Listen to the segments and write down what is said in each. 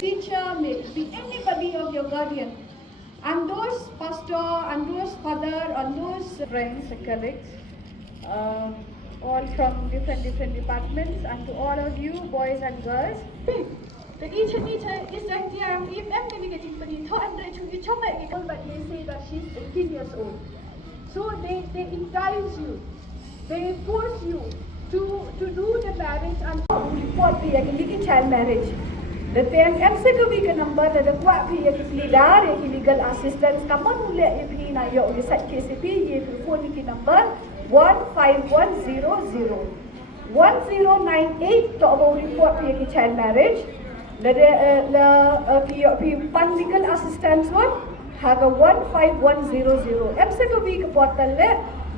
Teacher, may be anybody of your guardian. And those pastor, and those father, and those friends, colleagues, all from different departments, and to all of you, boys and girls. The teacher is like, yeah, if I'm going to get in for the but they say that she's 18 years old. So they entice you, they force you to do the marriage and report the child marriage. The MCGV number the legal assistance come on your KCP phone number 15100 1098 to report child marriage. The legal assistance one have a 15100 MCGV portal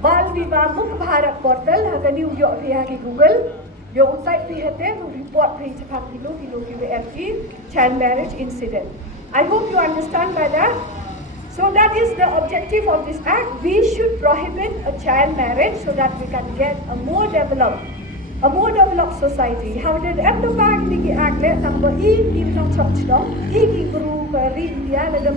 Bal Viva Mukh Bharat portal have a new Google. Your website to report child marriage incident. I hope you understand by that. So that is the objective of this act. We should prohibit a child marriage so that we can get a more developed society. How did the back the act number in not touch down, group India the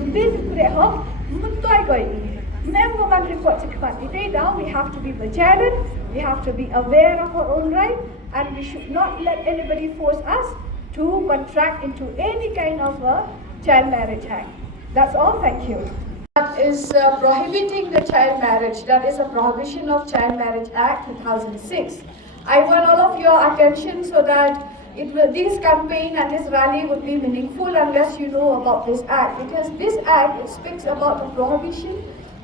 now we have to be vigilant, we have to be aware of our own right, and we should not let anybody force us to contract into any kind of a child marriage act. That's all, thank you. That is prohibiting the child marriage. That is a prohibition of Child Marriage Act 2006. I want all of your attention so that this campaign and this rally would be meaningful unless you know about this act. Because this act, it speaks about the prohibition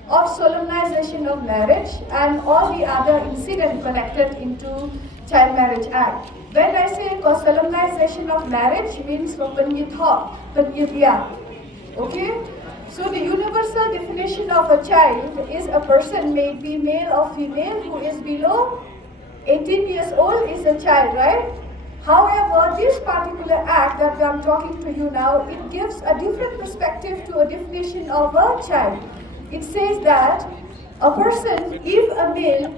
of solemnization of marriage and all the other incidents connected into Child Marriage Act. When I say solemnization of marriage, means from okay? So the universal definition of a child is a person, may it be male or female, who is below 18 years old is a child, right? However, this particular act that I'm talking to you now, it gives a different perspective to a definition of a child. It says that a person, if a male,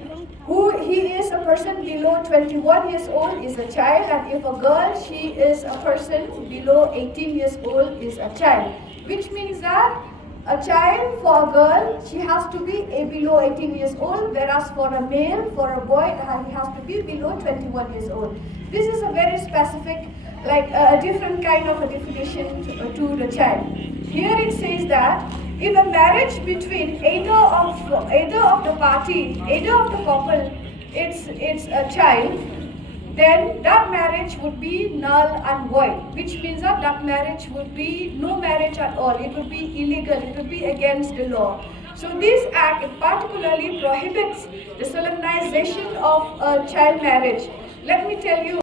who he is a person below 21 years old is a child, and if a girl, she is a person below 18 years old is a child. Which means that a child for a girl, she has to be below 18 years old, whereas for a male, for a boy, he has to be below 21 years old. This is a very specific, like a different kind of a definition to the child. Here it says that if a marriage between either of the party, either of the couple, it's a child, then that marriage would be null and void, which means that marriage would be no marriage at all. It would be illegal, it would be against the law. So this act particularly prohibits the solemnization of child marriage. Let me tell you